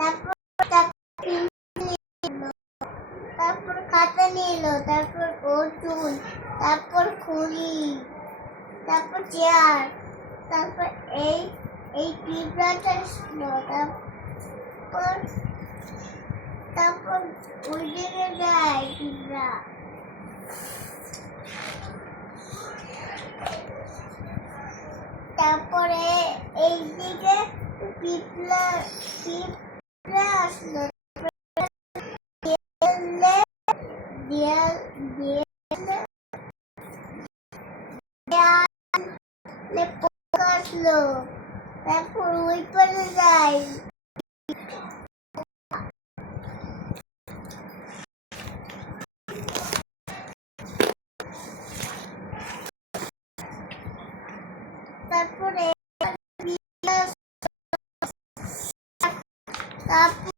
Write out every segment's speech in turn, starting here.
তারপর তারপর খাতা নিল, তারপর ওর চুল, তারপর খুলি, তারপর চেয়ার, তারপর এই পিঁপড়াটা ছিল, তারপর তারপর ওই দিকে যায় পিঁপড়া, তারপরে এই দিকে পিঁপড়া পিঁপড়া আসলো, আসলো, তারপর ওই পারে যায়, তারপরে তারপর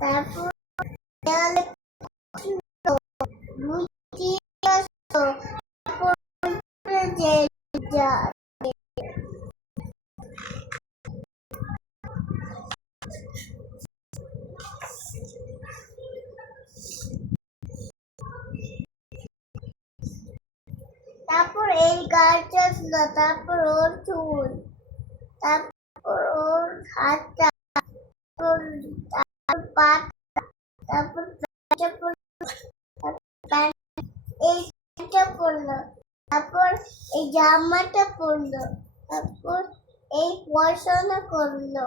তারপর দেয়ালে তারপর এই গাছটা ছিল, তারপর ওর চুল, তারপর ওর হাতটা, তারপর পাটা, তারপর এইটা পড়লো, তারপর এই জামাটা পড়লো, তারপর এই পড়াশোনা করলো।